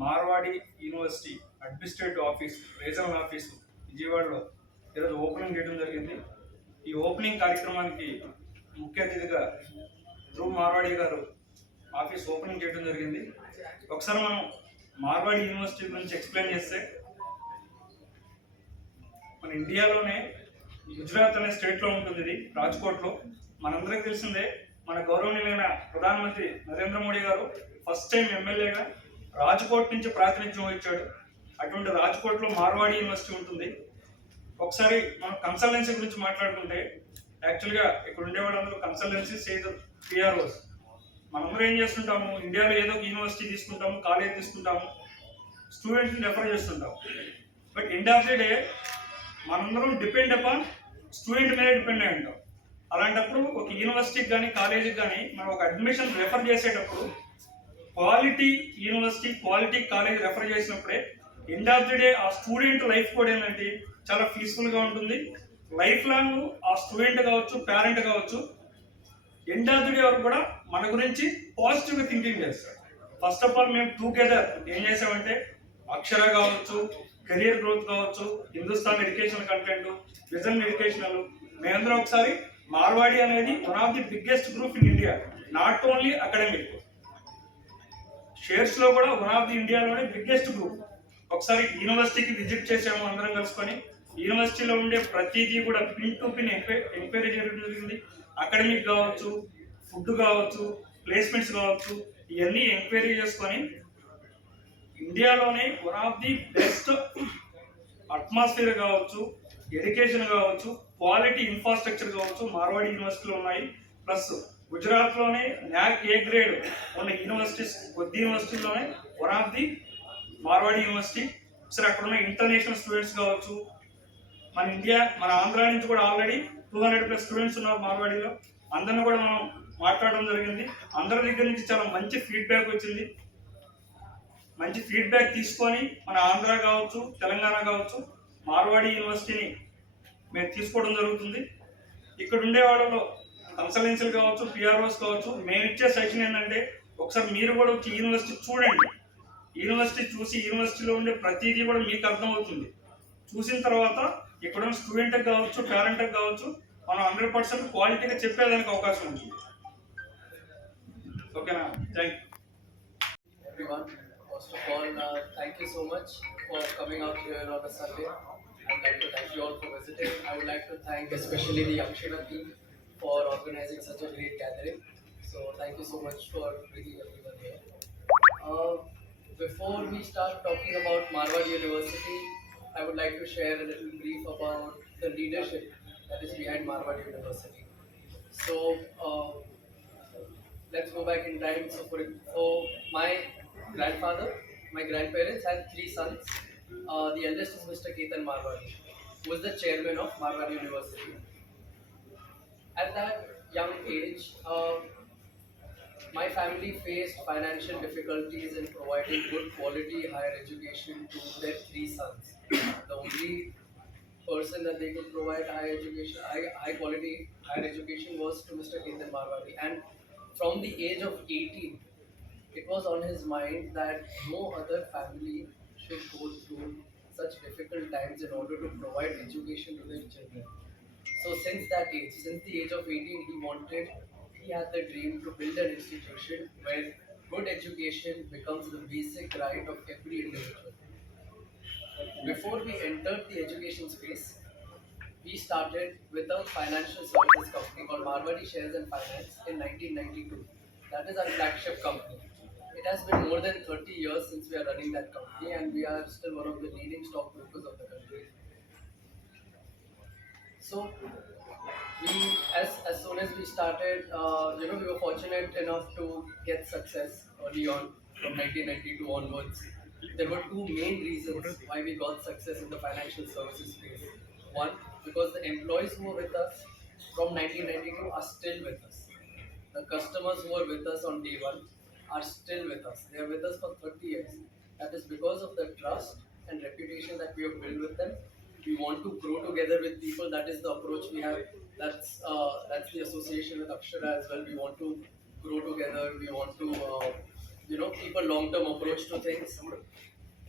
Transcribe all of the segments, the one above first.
Marwadi university administrative office regional office విజయవాడలో ఈరోజు opening చేయడం జరిగింది. ఈ ఓపెనింగ్ కార్యక్రమానికి ముఖ్య అతిథిగా ధ్రువ్ మార్వాడి గారు ఆఫీస్ ఓపెనింగ్ చేయడం జరిగింది. ఒకసారి మనం మార్వాడి యూనివర్సిటీ గురించి ఎక్స్ప్లెయిన్ చేస్తే, మన ఇండియాలోనే గుజరాత్ అనే స్టేట్లో ఉంటుంది. ఇది రాజ్కోట్లో. మనందరికీ తెలిసిందే, మన గౌరవనీయులైన ప్రధానమంత్రి నరేంద్ర మోడీ గారు ఫస్ట్ టైం ఎమ్మెల్యేగా రాజ్కోట్ నుంచి ప్రాతినిధ్యం వహించాడు. అటువంటి రాజ్కోట్లో మార్వాడి యూనివర్సిటీ ఉంటుంది. ఒకసారి మనం కన్సల్టెన్సీ గురించి మాట్లాడుకుంటే, యాక్చువల్గా ఇక్కడ ఉండే వాళ్ళందరూ కన్సల్టెన్సీ సేజ్ పిఆర్ఓస్. మనందరూ ఏం చేస్తుంటాము, ఇండియాలో ఏదో ఒక యూనివర్సిటీ తీసుకుంటాము, కాలేజ్ తీసుకుంటాము, స్టూడెంట్స్ని రెఫర్ చేస్తుంటాం. But end of the day మనందరం డిపెండ్ అపాన్ స్టూడెంట్ మీద డిపెండ్ అయి ఉంటాం. అలాంటప్పుడు ఒక యూనివర్సిటీకి కానీ కాలేజీకి కానీ మనం ఒక అడ్మిషన్ రెఫర్ చేసేటప్పుడు quality university quality college refer చేసినప్పుడే ఎండ్ ఆఫ్ ది డే ఆ స్టూడెంట్ లైఫ్ కూడా ఏంటంటే చాలా పీస్ఫుల్గా ఉంటుంది. లైఫ్ లాంగ్ ఆ స్టూడెంట్ కావచ్చు, పేరెంట్ కావచ్చు, ఎండ్ ఆఫ్ ది డే వరకు కూడా మన గురించి పాజిటివ్గా థింకింగ్ చేస్తారు. ఫస్ట్ ఆఫ్ ఆల్ మేము టుగెదర్ ఏం చేసామంటే, అక్షర కావచ్చు, కెరియర్ గ్రోత్ కావచ్చు, Hindustan education content, vision educational, మేమందరం ఒకసారి మార్వాడి అనేది one of the biggest group in India, not only academic shares లో కూడా వన్ ఆఫ్ ది ఇండియాలోనే బిగ్గెస్ట్ గ్రూప్. ఒకసారి యూనివర్సిటీకి విజిట్ చేసాము అందరం కలుసుకొని. యూనివర్సిటీలో ఉండే ప్రతిదీ కూడా పిన్ టు పిన్ ఎంక్వైరీ చేయడం జరిగింది. అకాడమిక్ కావచ్చు, ఫుడ్ కావచ్చు, ప్లేస్మెంట్స్ కావచ్చు, ఇవన్నీ ఎంక్వైరీ చేసుకొని ఇండియాలోనే one of the best atmosphere కావచ్చు, ఎడ్యుకేషన్ కావచ్చు, క్వాలిటీ ఇన్ఫ్రాస్ట్రక్చర్ కావచ్చు మార్వాడి యూనివర్సిటీలో ఉన్నాయి. ప్లస్ గుజరాత్లోనే న్యాక్ ఏ గ్రేడ్ ఉన్న యూనివర్సిటీస్ కొద్ది యూనివర్సిటీలోనే one of the Marwadi university. సరే, అక్కడ ఉన్న ఇంటర్నేషనల్ స్టూడెంట్స్ కావచ్చు, మన ఆంధ్ర నుంచి కూడా ఆల్రెడీ 200+ స్టూడెంట్స్ ఉన్నారు మార్వాడిలో. అందరిని కూడా మనం మాట్లాడడం జరిగింది. అందరి దగ్గర నుంచి చాలా మంచి ఫీడ్బ్యాక్ వచ్చింది. మంచి ఫీడ్బ్యాక్ తీసుకొని మన ఆంధ్ర కావచ్చు, తెలంగాణ కావచ్చు, మార్వాడి యూనివర్సిటీని మేము తీసుకోవడం జరుగుతుంది. ఇక్కడ ఉండే వాళ్ళలో కన్సల్టెన్సీలు కావచ్చు, పిఆర్ఓస్ కావచ్చు, మేము ఇచ్చే సెషన్ ఏంటంటే, ఒకసారి మీరు కూడా వచ్చి యూనివర్సిటీ చూడండి. యూనివర్సిటీ చూసి యూనివర్సిటీలో ఉండే ప్రతిదీ కూడా మీకు అర్థమవుతుంది. చూసిన తర్వాత ఇక్కడ ఉన్న స్టూడెంట్కి కావచ్చు, పేరెంట్కి కావచ్చు, మనం 100% క్వాలిటీగా చెప్పేదానికి అవకాశం ఉంటుంది. ఓకేనా? Thank you. Everyone, first of all, thank you so much for coming out here on a Sunday. I'd like to thank you all for visiting. I would like to thank especially the Akshara team for organizing such a great gathering. So thank you so much for bringing everyone here. Uh, Before we start talking about Marward University, I would like to share a little brief about the leadership that is behind Marward University. So let's go back in time. So my grandfather, my grandparents had 3 sons. The eldest is Mr. Ketan Marwadi, who was the chairman of Marward University. At that young age, my family faced financial difficulties in providing good quality higher education to their 3 sons. The only person that they could provide high quality higher education was to Mr. Ketan Marwadi. And from the age of 18, it was on his mind that no other family should go through such difficult times in order to provide education to their children. So since the age of 18, he had the dream to build an institution where good education becomes the basic right of every individual. Before we entered the education space, we started with a financial services company called Marwadi Shares and Finance in 1992. That is our flagship company. It has been more than 30 years since we are running that company, and we are still one of the leading stockbrokers of the country. So, as soon as we started, we were fortunate enough to get success early on from 1992 onwards. There were 2 main reasons why we got success in the financial services space. One, because the employees who were with us from 1992 are still with us. The customers who were with us on day 1 are still with us. They are with us for 30 years. That is because of the trust and reputation that we have built with them. We want to grow together with people. That is the approach we have. That's the association with Akshara as well. We want to grow together. We keep a long-term approach to things.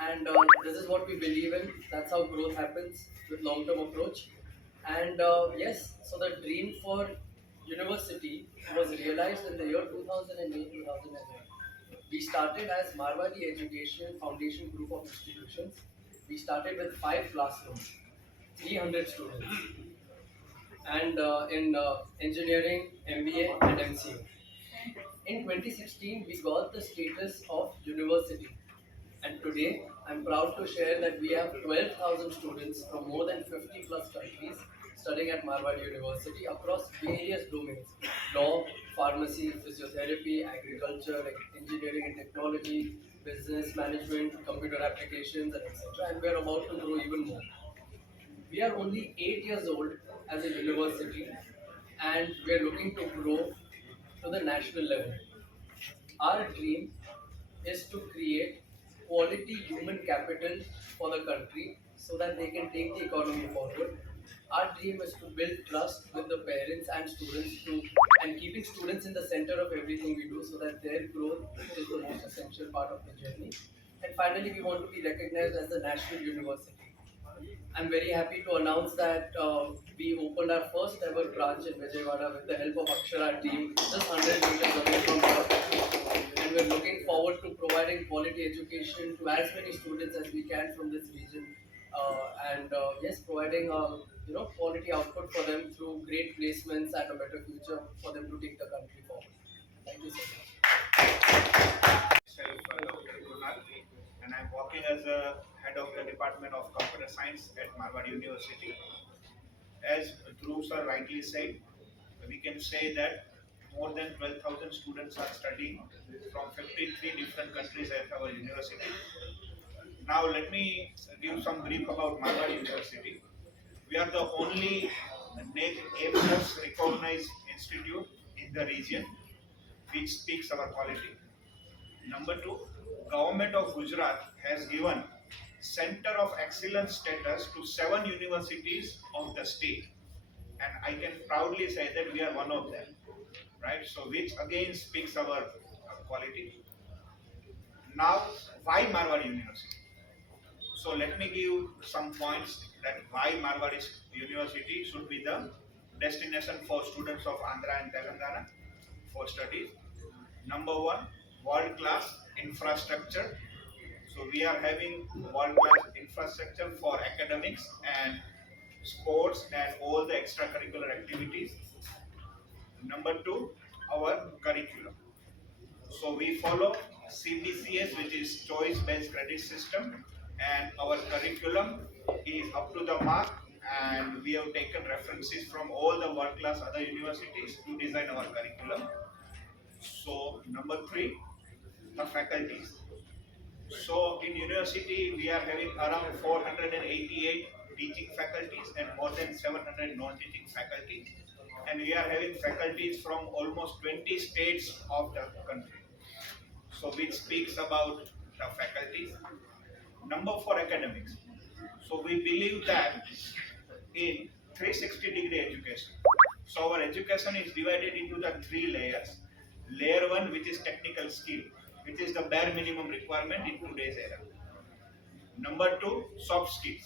And this is what we believe in. That's how growth happens, with long-term approach. And yes, so the dream for university was realized in the year 2008, 2009. We started as Marwari Education Foundation group of institutions. We started with 5 classrooms, 300 students, and in engineering, MBA, and MCA. In 2016, we got the status of university, and today I'm proud to share that we have 12,000 students from more than 50 plus countries studying at Marward University across various domains: law, pharmacy, physiotherapy, agriculture, engineering and technology, business management, computer applications, and etc. And we're about to grow even more. We are only 8 years old as a university, and we're looking to grow to the national level. Our dream is to create quality human capital for the country so that they can take the economy forward. Our dream is to build trust with the parents and students and keeping students in the center of everything we do so that their growth is the most essential part of the journey. And finally, we want to be recognized as the national university. I'm very happy to announce that we opened our first ever branch in Vijayawada with the help of Akshara team, just 100 meters away from here. And we're looking forward to providing quality education to as many students as we can from this region. And yes, providing quality output for them through great placements and a better future for them to take the country forward. Thank you so much. Myself, Dr. Kunal, and I'm working as a head of the Department of Computer Science at Marward University. As Dhruv sir rightly said, we can say that more than 12,000 students are studying from 53 different countries at our university. Now, let me give some brief about Marward University. We are the only NAAC A+ recognized institute in the region which speaks our quality. Number two, Government of Gujarat has given Center of Excellence status to 7 universities of the state, and I can proudly say that we are one of them, right? So, which again speaks our quality. Now, why Marward University? So, let me give some points that why Marward University should be the destination for students of Andhra and Telangana for studies. Number one, world-class infrastructure. So we are having world-class infrastructure for academics and sports and all the extracurricular activities. Number two, our curriculum. So we follow CBCS, which is choice-based credit system, and our curriculum is up to the mark. And we have taken references from all the world-class other universities to design our curriculum. So number three, the faculties. So in university we are having around 488 teaching faculties and more than 700 non-teaching faculties, and we are having faculties from almost 20 states of the country. So which speaks about the faculties. Number four, academics. So we believe that in 360-degree education. So our education is divided into the 3 layers. Layer 1, which is technical skill, which is the bare minimum requirement in today's era. Number 2, soft skills.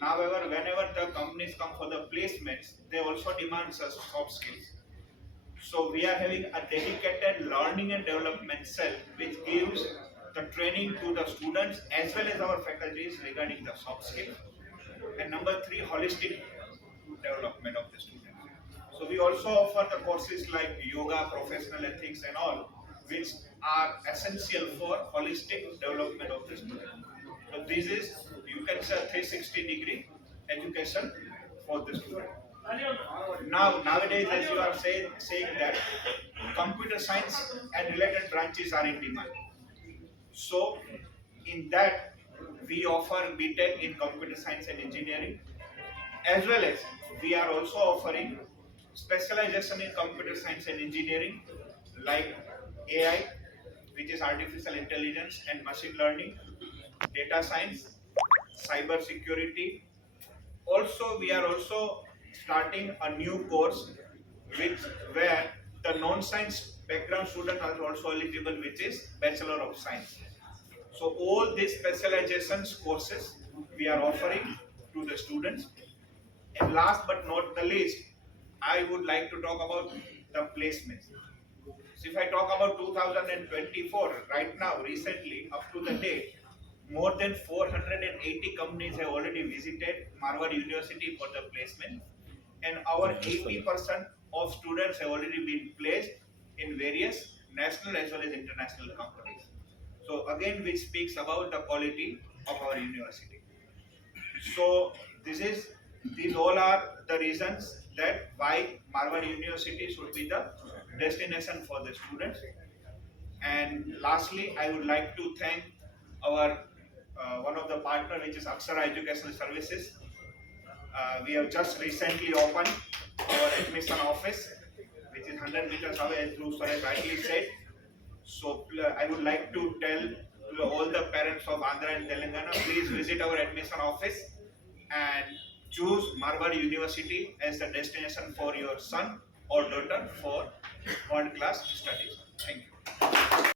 However, whenever the companies come for the placements, they also demand such soft skills. So we are having a dedicated learning and development cell which gives the training to the students as well as our faculties regarding the soft skills. And number 3, holistic development of the students. So we also offer the courses like yoga, professional ethics and all, which are essential for holistic development of the student. So this is, you can say, 360-degree education for the student. Now, nowadays, as you are saying that computer science and related branches are in demand. So in that, we offer BTech in computer science and engineering, as well as we are also offering specialization in computer science and engineering like AI, which is artificial intelligence and machine learning, data science, cyber security. Also, we are also starting a new course where the non-science background student are also eligible, which is Bachelor of Science. So all these specializations courses we are offering to the students. And last but not the least, I would like to talk about the placements. So if I talk about 2024, right now, recently, up to the date, more than 480 companies have already visited Marwar University for the placement, and our 80% of students have already been placed in various national as well as international companies. So again, which speaks about the quality of our university. So these all are the reasons that why Marwar University should be the destination for the students. And lastly, I would like to thank our one of the partner, which is Aksara Educational Services. We have just recently opened our admission office, which is 100 meters away, as Dhruv sir has rightly said. So I would like to tell to all the parents of Andhra and Telangana, please visit our admission office and choose Marwar University as the destination for your son or daughter for world class studies. Thank you.